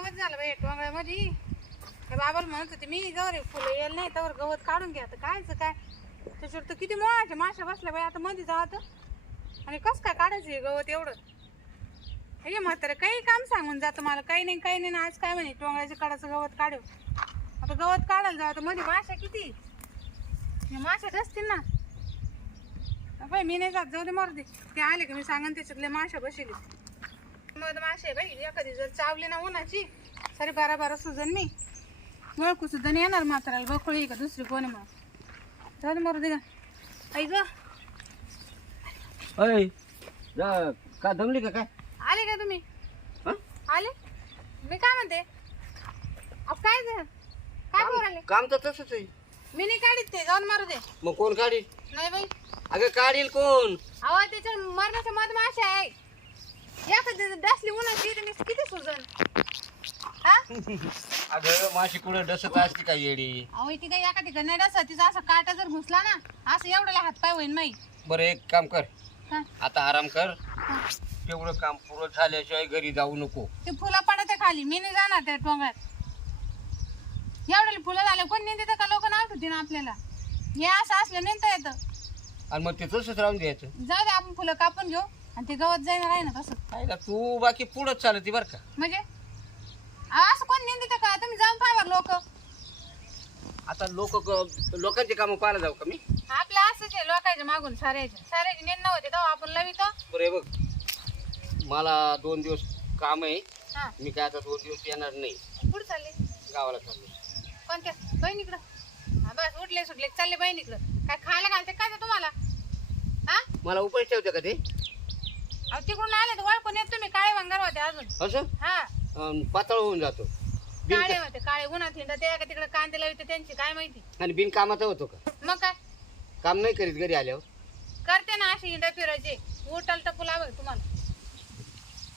गवत झालं बाई टोंगळ्यामध्ये हे बाबाला म्हणत होते मी जवळ फुलं येईल नाही तर गवत काढून घ्या. आता कायचं काय? त्याच्यावर तर किती मोठे माशा बसल्या बाई आता मध्ये जावं तर. आणि कसं काय काढायचं हे गवत एवढं? हे म्हातारे काही काम सांगून जातं मला काही नाही काही नाही. ना आज काय म्हणे टोंगळ्याच्या काढायचं गवत काढव आता गवत काढायला जावं तर मध्ये माशा किती? माशा असतील ना. बाई मी नाही जात जाऊ दे मारू दे. ते आले की मी सांगन त्याच्यातले माशा बसेल. मध मासे बाई एखादी जर चावली ना उन्हाची सरी बारा बारा सुजन मी. ओळखू सुद्धा नाही येणार म्हाताराला बखोळी का दुसरी कोणी मग? जाऊ दे मारू दे का? आई ग. अय जा का दमली का काय? आले का तुम्ही? हं? आले? मी काय म्हणते? अहो काय झालं काय बोल आले काम तर तसंच आहे. मी नाही काढीत ते. जाऊन मारू दे. मग कोण काढी? नाही बाई. अगं काढील कोण? अहो त्याच्या मरणाच्या मध मासे आहे. एखादी डसली उन्हाची तर नुसती किती सुजन? अगं माशी कुठं डसत असते का येडी? अहो ती काही एका ठिकाणी डसा तिचा असं काटा जर घुसला ना असं एवढ्याला हात पाय होईन माई? बरं एक काम कर. हा, आता आराम कर. तेवढं काम पूर्ण झाल्याशिवाय घरी जाऊ नको. ते फुलं पडत खाली. मी नाही जाणार त्या टोंगळ्यात एवढ्याला फुलं झाले कोण नेते का? लोक नाव ठेवते ना आपल्याला. हे असं असलं नेता येतं. आणि मग ते तसंच राहून द्यायचं. जाऊ दे आपण फुलं कापून घेऊ. आणि ते गवत जाईन आहे ना तसं. काय ना तू बाकी पुढंच चालती बरं का. म्हणजे? असं कोण नेते का तुम्ही जाऊन पाहा लोक. आता लोक लोकांची कामं पाहायला जाऊ का मी? आपलं असंच आहे लोकांच्या मागून साऱ्याचे. साऱ्याचे नेन होते तेव्हा आपण लवितो बरं हे बघ. मला दोन दिवस काम आहे. हा. मी काय आता दोन दिवस येणार नाही. कुठं चालले? गावाला चाललो कोणत्या? बहिणीकडं? हा बस उठले सुटले चालले बहिणीकडं. काय खायला घालते काय ते तुम्हाला? हा? मला उपाय ठेवते का ते? अहो तिकडून आले तर ओळखून येत तुम्ही काळे भंगार होते अजून. असं? हा. पातळ होऊन जातो. काळे होते काळे. उन्हात हिंडा ते का तिकडे कांदे लावते त्यांची काय माहिती? आणि बिनकामाचा होतो का? मग काय? काम नाही करीत घरी आल्यावर. करते ना अशी हिंडा फिरायचे उठल तर पुला बघ तुम्हाला.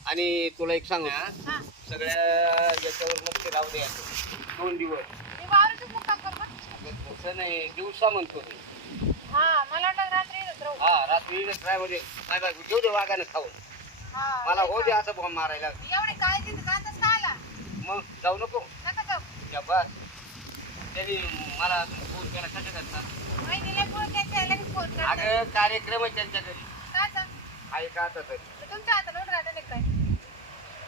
आणि तुला एक सांगू हा. सगळ्या याच्यावर लक्ष राहू द्यायचं दोन दिवस. ते कर बरं. अगं तसं नाही. दिवसा म्हणतो मी. हा मला वाटलं रात्री येतच राहू. हा रात्री ड्रायव्हर काय बाय घेऊ दे वागानं खाऊन. हा मला हो दे असं बॉम्ब मारायला. एवढे काळजी जाऊ नको. नका जाऊ. या बस. त्यांनी मला फोन केला फोन लगेच फोन करता अगं कार्यक्रम आहे त्यांच्या घरी. का आता? तरी? तुमच्या हातात नोट राहते काय?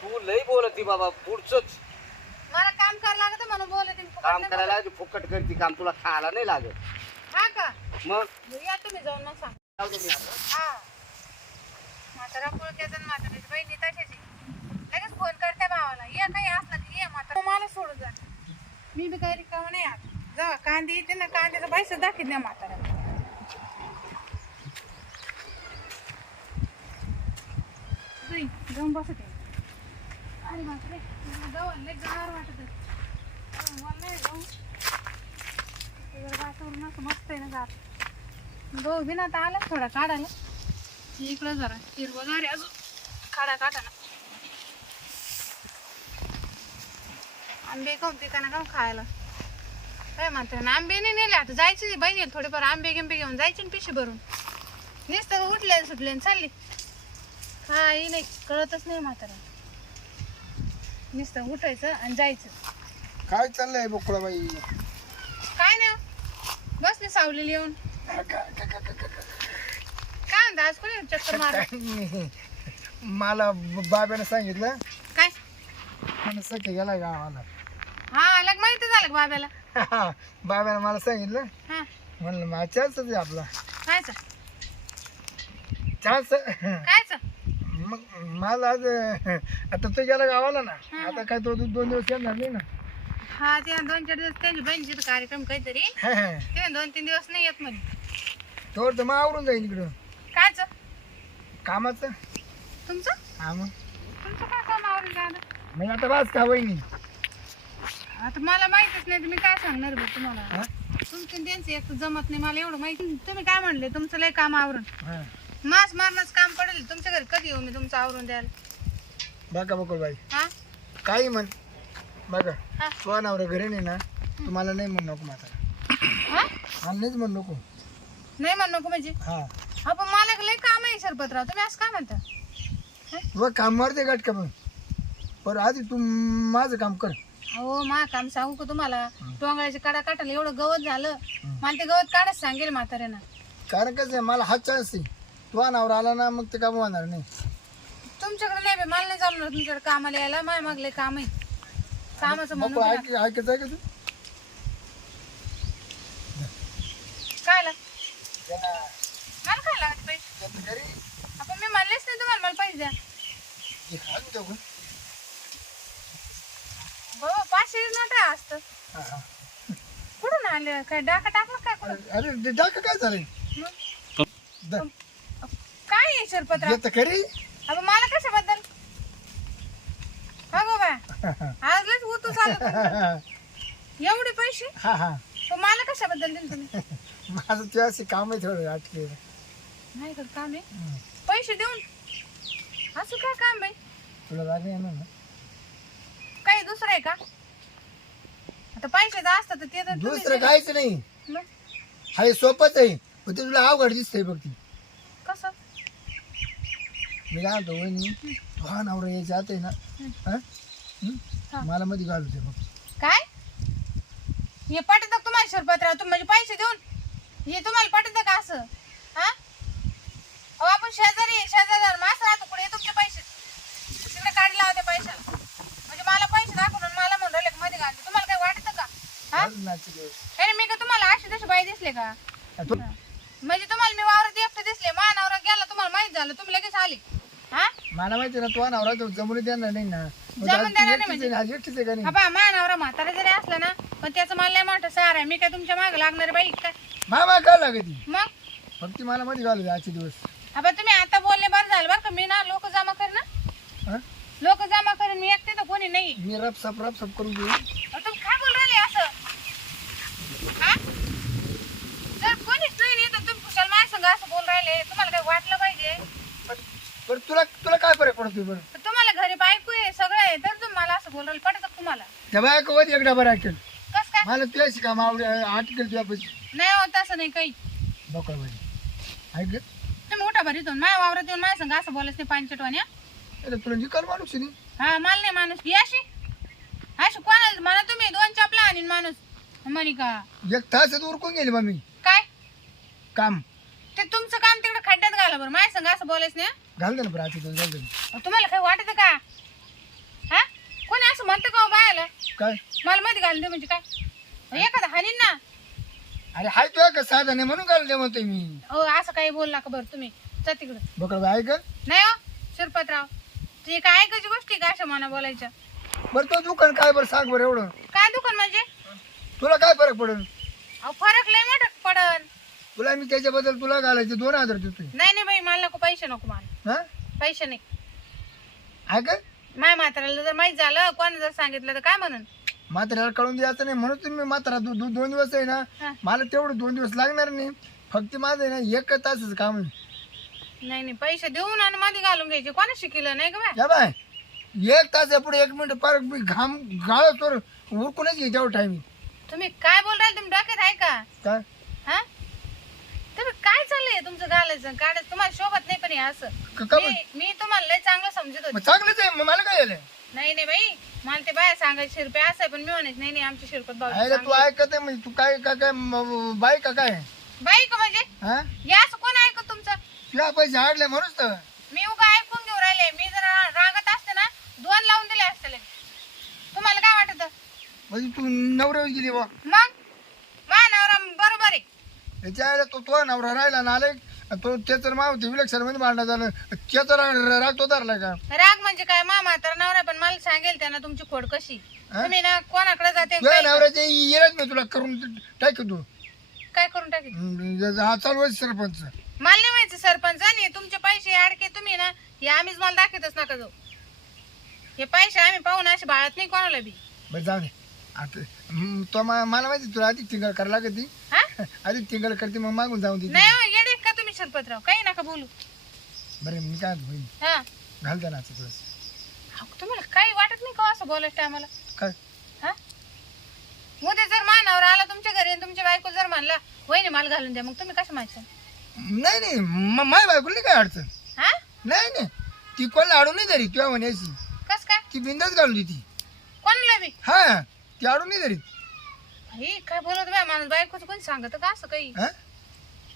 तू लई बोलती बाबा पुढचंच मला काम करायला लागत म्हणून बोलते मी फुकट काम नाही करायला फुकट करते काम तुला खायला नाही लागत. बोलत. हा का? मग? मग या तुम्ही जाऊन मग सांग. जाऊ दे मी आता. हा. म्हातारा पुळक्याचा म्हाताऱ्याची बहिणी तशाची. लगेच फोन करते भावाला. ये काही असलं की ये मात्र मला सोडून जा मी बी काही रिकामं नाही आत जा कांदे येते ना कांद्याचा पैसा दाखवत नाही म्हातारा जाई, जाऊन बसत आहे. अरे बापरे मला जाऊन लय गार वाटत मला नाही जाऊन. वातावरण असं मस्त आहे ना गार. गहू बी ना आता आला थोडा काढायला. इकडं जरा हिरवं झाले अजून. काढा काढा ना. आंबे काऊन पिकाना काऊन खायला. काय म्हणते ना आंबे नाही नेले. आता जायचे बहिणी थोडेफार आंबे गिंबे घेऊन जायचे ना पिशी भरून. नुसतं उठले सुटले चालली. काही नाही कळतच नाही म्हातारा नुसतं उठायचं आणि जायचं. काय चाललंय बोकळाबाई काय नाही बसले सावलेली येऊन. काय म्हणता आज कोणी चक्कर मार मला बाब्याने सांगितलं. काय? सख्या गेला गावाला. हा लग माहिती झालं का बाब्याला? बाब्याने मला सांगितलं. हा. म्हणलं चान्स आहे आपला. कायच चान्स कायच मग मला आज आता तो गेला गावाला ना. आता काय तो दो- दोन दिवस येणार नाही ना. हा ते दोन चार दिवस त्यांची बहिणीचे कार्यक्रम काहीतरी. ते दोन तीन दिवस नाही येत म्हणे. तोवर तर मग आवरून जाईन इकडं. कायच कामाचं? तुमचं? हा मग. तुमचं काय काम आवडेल दादा मग आता वाच का वहिनी? आता मला माहितच नाही तुम्ही काय सांगणार बरं तुम्हाला? तुमचं आणि त्यांचं एक जमत नाही मला एवढं माहिती तुम्ही काय म्हणले तुमचं लय काम आवरून. हा. मास मारणंच काम पडेल तुमच्या घरी कधी येऊ मी तुमचं आवरून द्यायला? बघा बोकळबाई हा? काही म्हण बघा हा. तो नवरा घरी नाही ना तुम्हाला नाही म्हणू नको म्हातारा. हा? हा नाहीच म्हणू नको. नाही म्हण नको म्हणजे? हा. हा पण मला लय काम आहे शरपतराव तुम्ही असं काय म्हणता? व काम मारते गाठ का मग बरं आधी तू माझं काम कर. हो मा काम सांगू का तुम्हाला? डोंगराची कडा काटायला एवढं गवत झालं. मला ते गवत काढच सांगेल म्हाताऱ्यानं. कारण कसं आहे मला हात चान्स आहे. तू नवरा आला ना मग ते काम होणार नाही. तुमच्याकडे नाही बाई, मला नाही जमणार तुमच्याकडे कामाला यायला. माझ्या मागले काम आहे. कामाचं म्हणून नको दिलं. ऐक ऐकायचं आहे का तू? काय ला- त्यांना मला काय लागत पैसे आपण मी म्हणलेच नाही तुम्हाला मला पैसे द्या. बाबा पाचशे नोट आहे असतं हा, हा. कुठून आणले काय डाका टाकलं काय कुठं अरे ते काय झालं? मग? द- काय आहे शिरपतराव येतं खरी अबे मला कशाबद्दल? हा बाबा आज लयच उतू चालत एवढे पैसे? हा हा. पण मला कशाबद्दल दिले तुम्ही? माझं ते असे काम आहे थोडं अटके नाही काम आहे? पैसे देऊन? असं काय काम बाई तुला जागा येणार ना? काही दुसरं आहे का? आता पैसे असतात तर ते तर दुसरं काहीच नाही. मग? हाय सोपंच आहे. पण ते तुला अवघड दिसतंय बघ ती. कसं? मी काय म्हणतो वहिनी हा नवरा यायच्या आत आहे ना हा? हं? हा. मला मध्ये घालू दे बघ काय? हे का तुम्हाला शिरपतराव? तुम्ही म्हणजे पैसे देऊन? हे तुम्हाला पटत का असं? हा अहो आपण शेजारी आहे, शेजारी मास राहतो पुढे तुमचे पैसे तिकडे काढला होते पैशाला म्हणजे मला पैसे दाखवून आणि मला म्हणून राहिले का मध्ये घालते तुम्हाला काही वाटतं का हा घालू नाचे दिवस. अरे मी का तुम्हाला अशी तशी बाई दिसले का? तू- म्हणजे तुम्हाला मी वावरात एकटे दिसले मानावर गेला तुम्हाला माहीत झालं तुम्ही लगेच आले. हा? मला माहिती ना तो नवरा तो जमून देणार नाही ना मग जमून आज देणार ती नाही एकटीच आहे, आज एकटीच आहे का नाही? बाबा मानावर म्हातारा जरी असला ना पण त्याचं मला लय मोठं सहार आहे. मी काय तुमच्या मागे लागणार बाई काय मामा काय लागत ती मग फक्त मला मध्ये घालू दे आजचे दिवस. आता तुम्ही आता बोलले बरं झालं बरं का. मी ना लोक जमा कर ना हा? लोक जमा करून मी एकटे तर कोणी नाही. मी रपसाप रपसाप करून देऊ अहो, तुम्ही काय बोल राहिले असं हा जर कोणीच नाही नाही तर तुम्ही कुशाल माझ्या संग राहिले तुम्हाला काही वाटलं पाहिजे? पण पण तुला तुला काय फरक पडतोय बरं? तुम्हाला घरी बायको आहे सगळं आहे तर तुम्ही मला असं बोल राहिले पटत का तुम्हाला. त्या बायको मध्ये एक डबा राखेल कस काय? मला तुझ्याशी काम आवड आटकेल तुझ्या पैसे नाही होत असं नाही काही. बकळ पाहिजे ऐक. तुम्ही उठा बरी इथून माझ्या वावरात येऊन माझ्या संग असं बोलायचं नाही पांचटवानी अरे तुला निकाल माणूस आहे नी. हा मला नाही माणूस. ही अशी? अशी कोणाला म्हणा तुम्ही दोन चपला आणि माणूस. म्हणे का? एक तासात उरकून गेली मग मी. काय? काम. ते तुमचं काम तिकडे खड्ड्यात घाला बरं. माझ्या संग असं बोलायचं नाही हं? घाल दे ना बरं दिवस घाल दे. ना. अहो, तुम्हाला काही वाटत का? हा? कोणी असं म्हणतं का हो बायाला? काय? मला मध्ये घालून दे म्हणजे काय? अहो, एखादा हानीन ना. अरे हाय तुझ्या का साधा नाही म्हणून घाल दे म्हणतोय मी. हो असं काही बोल नका बरं तुम्ही. जा तिकडं. बकळ बाई ऐक. नाही हो शिरपतराव. तुझी काय ऐकायची गोष्टी का अशा मना बोलायच्या? बरं तो दुकान काय बरं सांग बरं एवढं. काय दुकान म्हणजे? तुला काय फरक पडेल? अहो फरक लय मोठा पडन तुला मी त्याच्याबद्दल तुला घालायचे दोन हजार देतोय. नाही नाही बाई मला नको पैसे नको मला. हा? पैसे नाही. ऐक माझ्या म्हाताऱ्याला जर माहीत झालं कोणी जर सांगितलं तर काय म्हणून? म्हाताऱ्याला कळून द्यायचं नाही म्हणून तुम्ही म्हातारा दो- दो- दोन दिवस आहे ना. मला तेवढं दोन दिवस लागणार नाही. फक्त माझं आहे ना एक तासच काम आहे. नाही नाही पैसे देऊन आणि मध्ये घालून घ्यायचे. कोणी शिकलं नाही का बाय या बाय एक तास पुढे एक मिनिट पार मी घाम गाळ तर उरकूनच घे तेवढं टाइम तुम्ही काय बोल राहिले तुम्ही डोक्यात आहे का? काय? हा? तुम्ही काय चाललंय तुमचं घालायचं? काढायचं? तुम्हाला शोभत नाही पण हे असं. क- का बरं? मी मी तुम्हाला लय चांगलं समजत मग होते चांगलंच आहे मग मला काय झालं नाही नाही बाई. मला ते बाया सांगायचे शिरपे असं आहे पण मी म्हणायचे नाही नाही आमचे शिरपत अरे तू ऐकत आहे म्हणजे तू काय काय काय म- बाई का काय? बाई का म्हणजे? हा? असं कोण ऐकत तुमचं? तुला पैसे हाडले म्हणूनच तर. मी उगा ऐकून घेऊ राहिले. मी जर रागत असते ना दोन लावून दिले असते लगेच. तुम्हाला काय वाटत? म्हणजे तू नवऱ्यावर गेली बा. मग? मा नवरा बरोबर आहे. त्याच्या आईला तो तो नवरा राहिला ना आले तो त्याचं माव ते विलक्षणमध्ये भांडण झालं त्याचा राग राग तो धरला का? राग म्हणजे काय? मा म्हातारा नवरा पण मला सांगेल त्यांना तुमची खोड कशी? तुम्ही ना कोणाकडे जाते तुझ्या काय- नवऱ्याचे येणच मी तुला करून टाक तू. काय करून टाकेल हम्म, हा चालू आहे सरपंच. मला नाही व्हायचं सरपंच आणि तुमचे पैसे अडके तुम्ही ना हे आम्हीच मला दाखवतच नका जाऊ. हे पैसे आम्ही पाहून असे बाळत नाही कोणाला बी. बरं जाऊ दे. आता हम्म, तो मा- मला माहिती तुला आधी तिंगल करायला लागत ती. हा? आधी तिंगल करते मग मागून जाऊन दे नाही हो, येडे का तुम्ही सरपतराव काही नका बोलू. बरं मी काय बहीण, हा. घाल ना आता थोडंसं. अहो, तुम्हाला काही वाटत नाही का असं बोलायचं आम्हाला? काय? हा? उद्या जर मानावर आला तुमच्या घरी आणि तुमच्या बायको जर म्हणला वहिनी माल घालून द्या मग तुम्ही कसं माहिती नाही नाही म- माय बायकोला नाही काय अडचण. हा? नाही नाही. ती कोणाला अडून नाही तरी तुझ्या म्हणायची. कस काय? ती बिंदाच घालून देती. कोणाला बी? हा. ती अडून नाही तरी ही काय बोलत बाय माणूस बायकोच कोणी सांगत का असं काही? हा?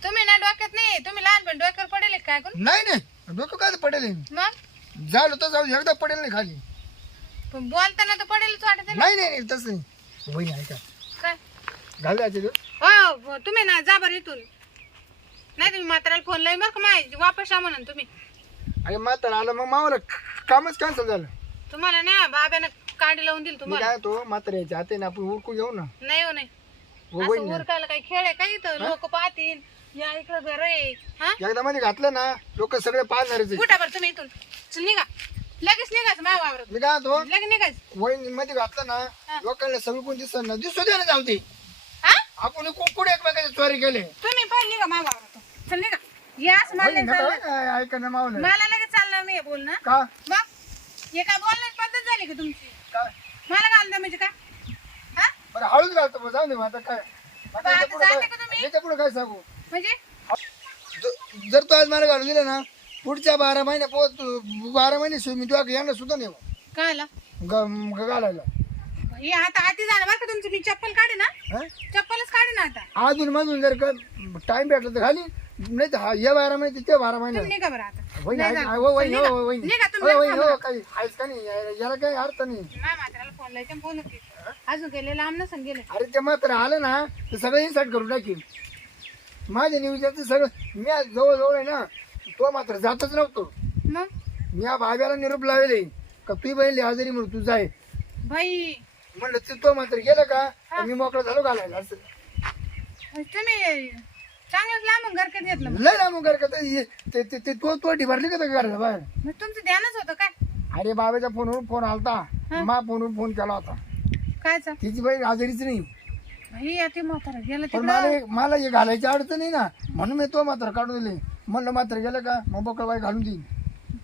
तुम्ही ना डोक्यात नाही तुम्ही लहानपण डोक्यावर पडेल काय कोण नाही नाही. डोकं काय पडेल? मग? झालं तर जाऊ दे, एकदा पडेल नाही खाली. पण बोलताना तर पडेलच वाटत आहे ना. नाही नाही नाही तसं नाही. वहिनी ऐका. काय? घाल हो हो, तुम्ही ना जा बरं इथून. नाही तुम्ही म्हाताऱ्याला फोन लावून बरं का माय वापस या म्हणून तुम्ही. अरे म्हातारा आलं मग मावाला कामच कॅन्सल झालं. तुम्हाला नाही बाब्यानं काढी लावून दिली मी तुम्हाला? काय तो म्हातारा यायच्या हाते ना आपण उरकू घेऊ ना. नाही हो नाही. हो असं वहिनी उरकायला काही खेळ आहे का इथं? लोक पाहतील. या इकडं घर आहे. हा? एकदा मध्ये घातलं ना लोक सगळे पाहणारच आहे. कुठं बरं तुम्ही इथून. चल निघा. लगेच निघायचं माझ्या वावरात. मी काय तो लगेच निघायचं वहिनी मध्ये घातलं ना लोकांना सगळं कोण दिसत ना दिसू दे ना जाऊ दे. हा? आपण कुठे एकमेकाचे चोरी केले. तुम्ही पण निघा माझ्या वावरात. चल निघा. यास मला वहिनी नाही चालणार. ऐका ना मावलं. मला लगेच चालणार नाही बोलणं. का? मग? हे काय बोलण्याची पद्धत झाली का तुमची? काय? मला घालता म्हणजे काय? हा? बरं हळूच घालतो बरं, जाऊ दे मग आता काय? आता आता पुढं जाते का काय तुम्ही? याच्यापुढे काय सांगू? म्हणजे? ज- जर तू आज मला घालून दिलं ना पुढच्या बारा महिने पोहोच बारा महिने शिव मी तुला यांना सुद्धा नाही काय आला ग- ग- घालायला. हे आता आधी झालं बरं का तुमचं? मी चप्पल काढे ना. हं? चप्पलच काढे ना आता. अजून मधून जर का टाइम भेटला तर घाली नाही तर हा- या बारा महिने ते बारा महिने तुम्ही निघा बरं आता. वहिनी नाही. हो, वहिनी, निघा. वहिनी. निघा तुम्ही वहिनी, थांबा. काही आहेच का नाही? या- याला काही अर्थ नाही. माझ्या म्हाताऱ्याला फोन लावायचा आणि बोलत होते. अजून गेले लांब नसन गेले. अरे ते मात्र आलं ना तर सगळं इन्सर्ट करून टाकील माझ्या नियोजनाचं सगळं मी आज जवळजवळ आहे ना तो मात्र जातच नव्हतो. मग? मी या भाव्याला निरोप लावले का तू बहिणी आजारी म्हणून तू जाय बाई. म्हणलं ते तो मात्र गेलं का? तर मी मोकळा झालो घालायला. असं. तुम्ही चांगलंच लांब घर कधी घेतलं मग. लय ना मग ते ते- ते- ते तो तोटी भरली का त्या बाहेर? मग तुमचं ध्यानच होतं काय? अरे बाबाच्या फोनवरून फोन आलता. मा फोनवरून फोन केला होता. कायचं? तिची बहीण आजारीच नाही. बाई आता म्हातारा गेलं पण तिकडं. मला मला हे घालायची अडचण नाही ना. म्हणून मी तो मात्र काढून दिले. म्हणलं मात्र गेलं का? मग बकळ बाई घालून देईन.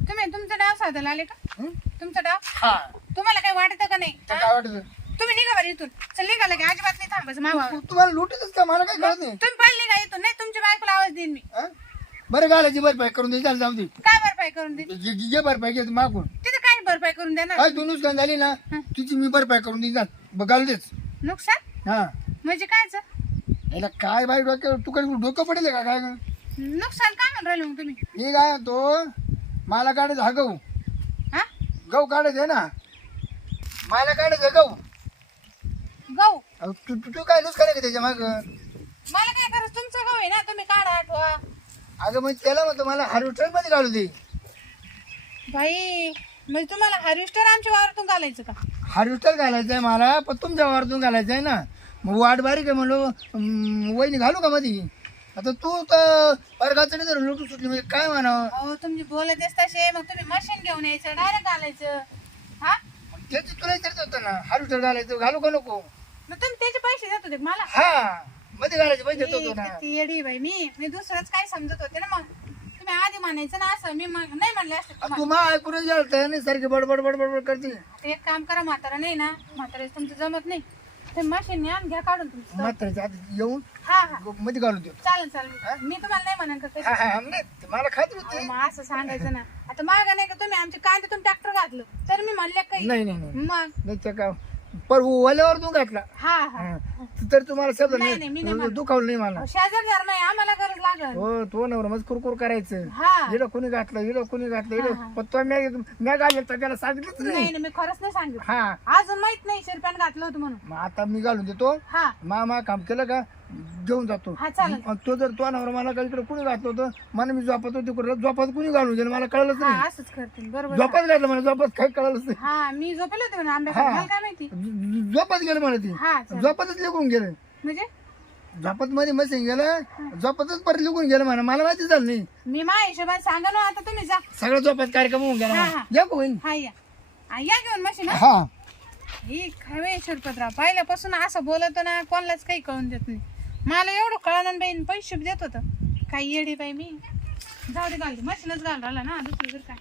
तुम्ही तुमचा डाव साधायला आले का? हं? तुमचा डाव? हा. तुम्हाला काही वाटत का नाही? तर? काय वाटत? तुम्ही निघा बरं इथून. चल निघा लगे अजिबात नाही थांबायचं मावा तुम्हाला लुटतच का मला काय कळत नाही. तुम्ही पहिले निघा इथून? नाही तुमच्या बायकोला आवाज देईन मी. हं? बरं घालायची भरपाई करून दे चाल जाऊ दे. काय भरपाई करून देईन? घे घे भरपाई घे मागून. तिथे काय भरपाई करून देणार? काय तू नुकसान झाली ना तिची मी भरपाई करून देईन चाल. घालू देच नुकसान? हा. म्हणजे कायच याला काय बाई डोक्यावर तू डोकं पडेल का काय? नुकसान काय म्हणून राहिले मग तुम्ही? मी काय तो? मला काढायचं हा गहू. हा? गहू काढायचं आहे ना. मला काढायचं गहू. गहू. अहो, तू तू तू काय नुकसान आहे का त्याच्या माग? मला काय करायचं? तुमचं गहू आहे ना तुम्ही काढा आठवा अगं मग त्याला म्हणतो मला हार्वेस्टरमध्ये काढू दे. बाई म्हणजे तुम्हाला हार्वेस्टर आमच्या वावरातून घालायचं का? हार्वेस्टर घालायचं आहे मला पण तुमच्या वावरतून घालायचं आहे ना. मग वाट बारीक आहे म्हणलो अं, वहिनी घालू का मधी? आता तू तर वर्गाचं नाही तर लुटू सुटली म्हणजे काय म्हणावं? अहो तुम्ही बोलत तसे मग तुम्ही मशीन घेऊन यायचं डायरेक्ट घालायचं. हा? त्याचं तुला विचारत होतं ना. हार्वेस्टर घालायचं घालू का नको? मग तुम्ही त्याचे पैसे देत होते का मला? हा मध्ये घालायचे पैसे देत होतो ना. किती येडी बाई मी. मी दुसरंच काय समजत होते ना मग? तुम्ही आधी म्हणायचं ना असं मी मग नाही म्हणले असते तुम्हाला. तू मा ऐकून नाही सारखी बडबड बडबड बड करते. आता एक काम करा म्हातारा नाही ना. म्हातारा तुमचं जमत नाही. ते मशीन आण घ्या काढून तुमचं. आता येऊन हा हा. मध्ये घालून देतो. चालेल चालेल. मी तुम्हाला नाही म्हणा का. हा हा नाही, मला खात्री अहो, होती मग असं सांगायचं ना. आता मागा नाही का तुम्ही आमच्या कांद्यातून ट्रॅक्टर घातलं? तर मी म्हणले काही. नाही नाही नाही. मग? नाही ते पर ओल्यावर तू घातला. हा हा. हा. तर तुम्हाला शब्द नाही, नाही, मी नाही नाही. दुखावलं नाही मला. धर्म आहे आम्हाला गरज लागल. हो तो नवरा मग कुरकुर करायचं. हा. हिला कोणी घातलं हिला कोणी घातलं हिला पण तो मी मी घाललं तर त्याला सांगितलंच नाही. नाही नाही मी खरंच नाही सांगितलं. हा. अजून माहीत नाही शिरप्यान घातलं होतं म्हणून. मग आता मी घालून देतो. हा. मा मा काम केलं का? घेऊन जातो. हा चालेल. तो जर तो नवरा मला का इकडे कुणी घातलं होतं मला मी झोपत होती कुठं झोपात कुणी घालून गेलं मला कळलंच हा नाही. असंच करते बरोबर. झोपात घातलं मला झोपात काही कळलंच नाही. हा मी झोपेल होते म्हणून आंब्या हा. मला काय माहिती? झ- झोपात गेलं मला ती. हा चालेल. झोपातच लिहून गेलं. म्हणजे? झोपात मध्ये मशीन गेलं झोपातच परत लिहून गेलं म्हणा. मला माहिती झालं नाही. मी माझ्या हिशोबाने सांगा ना आता तुम्ही जा. सगळं झोपात कार्यक्रम होऊन गेला हा. या का होईन हा या. हा, या घेऊन मशीन हा. हा ही खवे शिरपतराव. पहिल्यापासून असं बोलत ना कोणालाच काही कळून देत नाही. मला एवढं कळलं बाईन पैसे देत होतं. काही येडी बाई मी. जाऊ दे घालते मशीनच घाल राहिला ना दुसरं जर काय.